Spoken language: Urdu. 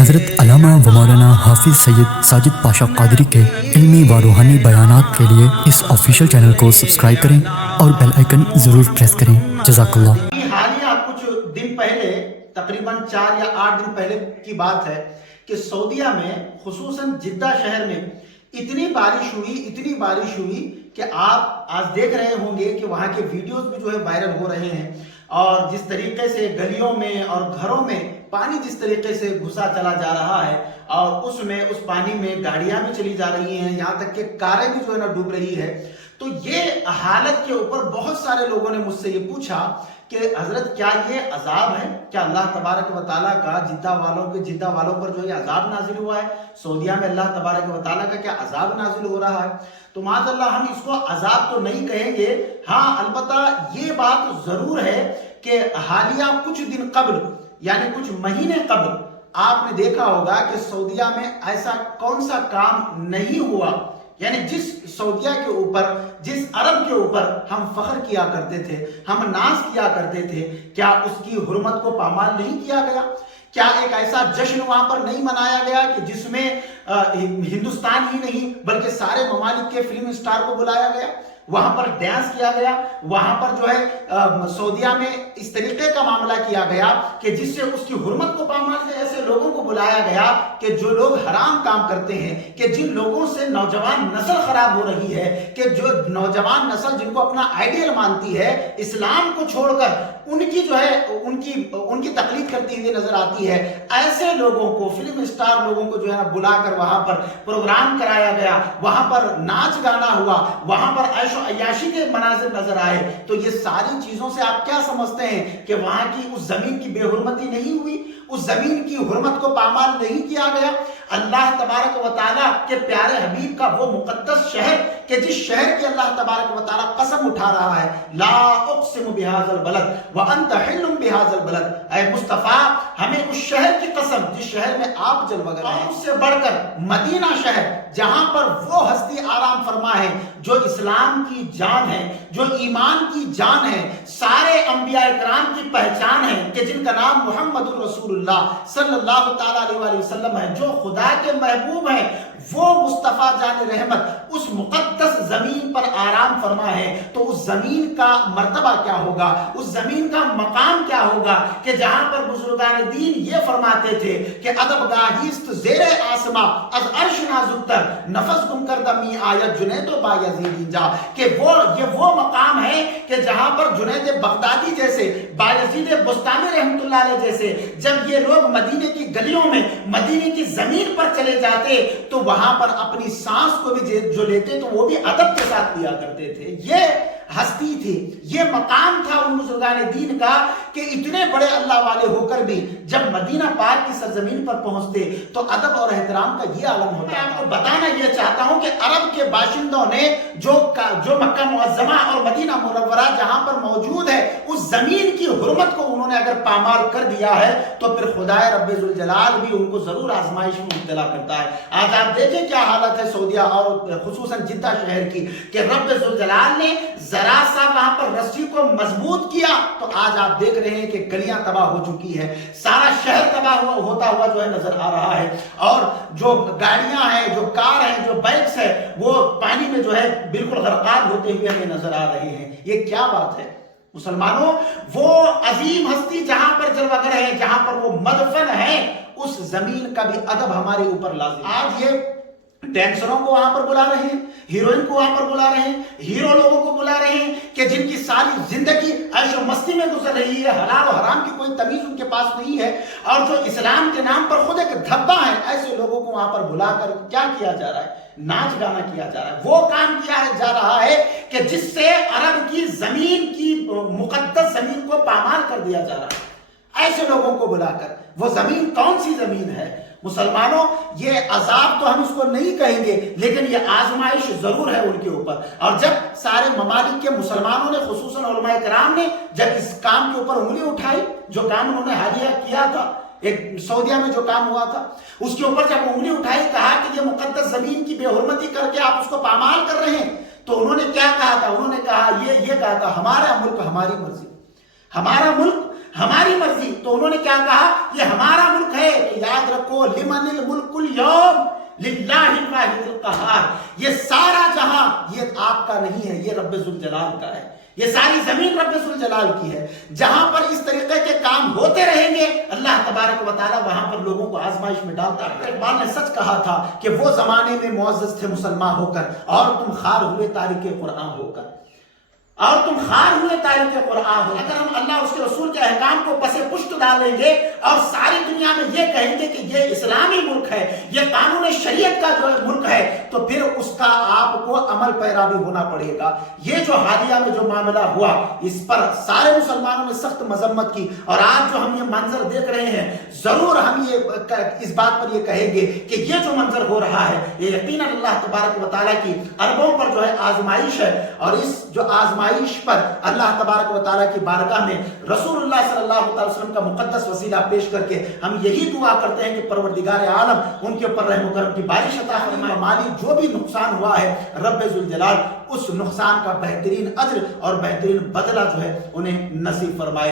حضرت علامہ و مولانا حافظ سید ساجد پاشا قادری کے علمی و روحانی بیانات کے لیے اس آفیشیل چینل کو سبسکرائب کریں اور بیل آئیکن ضرور پریس کریں۔ جزاک اللہ۔ حالیہ کچھ دن پہلے، تقریباً 4 یا 8 دن پہلے کی بات ہے کہ سعودیہ میں خصوصاً جدہ شہر میں اتنی بارش ہوئی کہ آپ آج دیکھ رہے ہوں گے کہ وہاں کے ویڈیوز بھی جو ہے وائرل ہو رہے ہیں، اور جس طریقے سے گلیوں میں اور گھروں میں پانی جس طریقے سے گھسا چلا جا رہا ہے، اور اس پانی میں گاڑیاں بھی چلی جا رہی ہیں، یہاں تک کہ کاریں بھی جو ہے نا ڈوب رہی ہے۔ تو یہ حالت کے اوپر بہت سارے لوگوں نے مجھ سے یہ پوچھا کہ حضرت کیا یہ عذاب ہے؟ کیا اللہ تبارک و تعالیٰ کا جدہ والوں پر جو یہ عذاب نازل ہوا ہے؟ سعودیہ میں اللہ تبارک و تعالیٰ کا کیا عذاب نازل ہو رہا ہے؟ تو معاذ اللہ ہم اس کو عذاب تو نہیں کہیں گے، ہاں البتہ یہ بات ضرور ہے کہ حالیہ کچھ دن قبل، یعنی کچھ مہینے قبل، آپ نے دیکھا ہوگا کہ سعودیہ میں ایسا کون سا کام نہیں ہوا، یعنی جس سعودیہ کے اوپر، جس عرب کے اوپر ہم فخر کیا کرتے تھے، ہم ناز کیا کرتے تھے، کیا اس کی حرمت کو پامال نہیں کیا گیا؟ کیا ایک ایسا جشن وہاں پر نہیں منایا گیا کہ جس میں ہندوستان ہی نہیں بلکہ سارے ممالک کے فلم اسٹار کو بلایا گیا، وہاں پر ڈانس کیا گیا، وہاں پر جو ہے سعودیہ میں اس طریقے کا معاملہ کیا گیا کہ جس سے اس کی حرمت کو پامال سے ایسے لوگوں کو بلایا گیا کہ جو لوگ حرام کام کرتے ہیں، کہ جن لوگوں سے نوجوان نسل خراب ہو رہی ہے، کہ جو نوجوان نسل جن کو اپنا آئیڈیل مانتی ہے، اسلام کو چھوڑ کر ان کی جو ہے ان کی تقلید کرتی ہوئی نظر آتی ہے، ایسے لوگوں کو، فلم اسٹار لوگوں کو جو ہے بلا کر وہاں پر پروگرام کرایا گیا، وہاں پر ناچ گانا ہوا، وہاں پر عیش و عیاشی کے مناظر نظر آئے۔ تو یہ ساری چیزوں سے آپ کیا سمجھتے ہیں کہ وہاں کی اس زمین کی بے حرمتی نہیں ہوئی، اس زمین کی حرمت کو پامال نہیں کیا گیا؟ اللہ تبارک و تعالیٰ کے پیارے حبیب کا وہ مقدس شہر کہ جس شہر کی اللہ تبارک و تعالیٰ قسم اٹھا رہا ہے، لا اقسم بہذا البلد وانت حل بہذا البلد، اے مصطفیٰ ہمیں اس شہر کی قسم جس شہر میں آپ جلوگر ہیں، اس سے بڑھ کر مدینہ شہر جہاں پر وہ ہستی آرام فرما ہے جو اسلام کی جان ہے، جو ایمان کی جان ہے، سارے انبیاء کرام کی پہچان ہے، کہ جن کا نام محمد الرسول اللہ صلی اللہ تعالیٰ علیہ وسلم ہے، جو خدا کے محبوب ہیں، وہ مصطفیٰ جان رحمت اس مقدس زمین پر آرام فرما ہے۔ تو اس زمین کا مرتبہ کیا ہوگا، اس زمین کا مقام کیا ہوگا کہ جہاں پر بزرگان دین یہ فرماتے تھے کہ ادب گاہیست زیر آسما از عرش نازکتر نفس گم کردمی آیت جنید و بایزید جا، کہ یہ وہ مقام ہے کہ جہاں پر جنید بغدادی جیسے، بایزید بستامی رحمت اللہ علیہ جیسے جب یہ لوگ مدینے کی گلیوں میں، مدینے کی زمین پر چلے جاتے تو وہاں پر اپنی سانس کو بھی جو لیتے تو وہ بھی ادب کے ساتھ لیا کرتے تھے۔ یہ ہستی تھی، یہ مقام تھا ان بزرگان دین کا کہ اتنے بڑے اللہ والے ہو کر بھی جب مدینہ پاک کی سرزمین پر پہنچتے تو ادب اور احترام کا یہ عالم ہوتا ہے۔ میں آپ کو بتانا یہ چاہتا ہوں کہ عرب کے باشندوں نے جو مکہ معظمہ اور مدینہ منورہ جہاں پر موجود ہے، اس زمین کی حرمت کو انہوں نے اگر پامال کر دیا ہے تو پھر خدائے رب ذوالجلال بھی ان کو ضرور آزمائش میں مبتلا کرتا ہے۔ آج آپ دیکھیں کیا حالت ہے سعودیہ اور خصوصاً جدہ شہر کی، کہ رب ذوالجلال نے ذرا سا وہاں پر رسی کو مضبوط کیا تو آج آپ دیکھ رہے ہیں کہ گلیاں تباہ ہو چکی ہے، سارا شہر تباہ ہوتا ہوا جو ہے نظر آ رہا ہے، اور جو گاڑیاں ہیں، جو کار ہیں، جو بائکس ہیں، وہ پانی میں جو ہے بالکل غرقاب ہوتے ہوئے ہمیں نظر آ رہے ہیں۔ یہ کیا بات ہے مسلمانوں؟ وہ عظیم ہستی جہاں پر جلوگر ہے، جہاں پر وہ مدفن ہے، اس زمین کا بھی ادب ہمارے اوپر لازم۔ آج یہ ڈینسروں کو وہاں پر بلا رہے ہیں، ہیروئن کو وہاں پر بلا رہے ہیں، ہیرو لوگوں کو بلا رہے ہیں کہ جن کی ساری زندگی عیش و مستی میں گزر رہی ہے، حلال و حرام کی کوئی تمیز ان کے پاس نہیں ہے، اور جو اسلام کے نام پر خود ایک دھبا ہے، ایسے لوگوں کو وہاں پر بلا کر کیا کیا جا رہا ہے؟ ناچ گانا کیا جا رہا ہے۔ وہ کام کیا جا رہا ہے کہ جس سے عرب کی زمین کی مقدس زمین کو پامال کر دیا جا رہا ہے، ایسے لوگوں کو بلا کر۔ وہ زمین کون سی زمین ہے مسلمانوں؟ یہ عذاب تو ہم اس کو نہیں کہیں گے، لیکن یہ آزمائش ضرور ہے ان کے اوپر۔ اور جب سارے ممالک کے مسلمانوں نے، خصوصاً علماء کرام نے جب اس کام کے اوپر انگلی اٹھائی، جو کام انہوں نے حالیہ کیا تھا، ایک سعودیہ میں جو کام ہوا تھا، اس کے اوپر جب انگلی اٹھائی، کہا کہ یہ مقدس زمین کی بے حرمتی کر کے آپ اس کو پامال کر رہے ہیں، تو انہوں نے کیا کہا تھا؟ انہوں نے کہا یہ کہا تھا، ہمارا ملک ہماری مرضی، ہمارا ملک ہماری مرضی. تو انہوں نے کیا کہا؟ یہ ہمارا ملک ہے. تو یاد رکھو لمن الملک اليوم للہ الواحد القہار. یہ سارا جہاں یہ آپ کا نہیں ہے، یہ رب ذوالجلال کا ہے. یہ ساری زمین رب ذوالجلال کی ہے. جہاں پر اس طریقے کے کام ہوتے رہیں گے اللہ تبارک و تعالیٰ وہاں پر لوگوں کو آزمائش میں ڈالتا ہے. اقبال نے سچ کہا تھا کہ وہ زمانے میں معزز تھے مسلمان ہو کر، اور تم خار ہوئے تارک قرآن ہو کر، اور تم خار ہوئے تارک قرآن ہو. اگر ہم اللہ اس کے رسول کے احکام کو پس پشت ڈالیں گے اور ساری دنیا میں یہ کہیں گے کہ یہ اسلامی ملک ہے، یہ قانون شریعت کا جو ملک ہے، تو پھر اس کا آپ کو عمل پیرا بھی ہونا پڑے گا. یہ جو حالیہ میں جو معاملہ ہوا اس پر سارے مسلمانوں نے سخت مذمت کی، اور آج جو ہم یہ منظر دیکھ رہے ہیں ضرور ہم یہ اس بات پر یہ کہیں گے کہ یہ جو منظر ہو رہا ہے یہ یقیناً اللہ تبارک و تعالیٰ کی عربوں پر جو ہے آزمائش ہے. اور اس جو آزمائش پر اللہ تبارک و تعالیٰ کی بارگاہ میں رسول اللہ صلی اللہ علیہ وسلم کا مقدس وسیلہ پیش کر کے ہم یہی دعا کرتے ہیں کہ پروردگار عالم ان کے اوپر رحم و کرم کی بارش عطا فرمائے. مالی جو بھی نقصان ہوا ہے رب ذوالجلال اس نقصان کا بہترین اجر اور بہترین بدلہ جو ہے انہیں نصیب فرمائے.